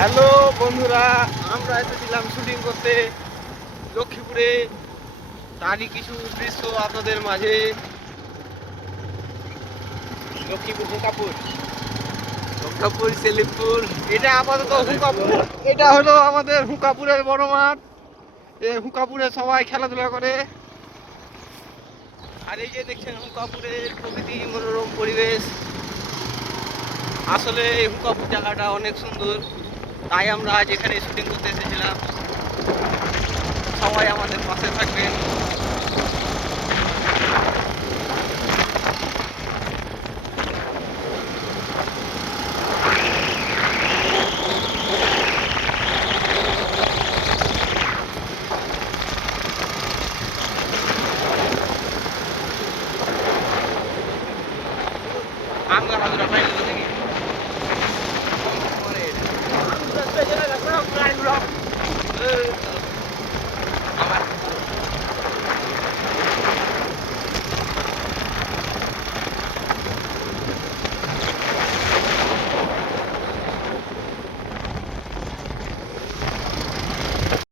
Hello বন্ধুরা, আমরা এসেছিলাম শুটিং করতে লক্ষ্মীপুরে। তারই কিছু দৃশ্য আপনাদের মাঝে। লক্ষ্মীপুর হুকাপুর, লঙ্কাপুর সেলিমপুর। এটা আপাতত হুকাপুর। এটা হলো আমাদের হুকাপুরের বড় মাঠ। এই হুকাপুরে সবাই খেলাধুলা করে। আর এই যে দেখছেন হুকাপুরের প্রকৃতি, মনোরম পরিবেশ। আসলে এই হুকাপুর জায়গাটা অনেক সুন্দর, তাই আমরা আজ এখানে শুটিং করতে এসেছিলাম। সবাই আমাদের পাশে থাকবেন।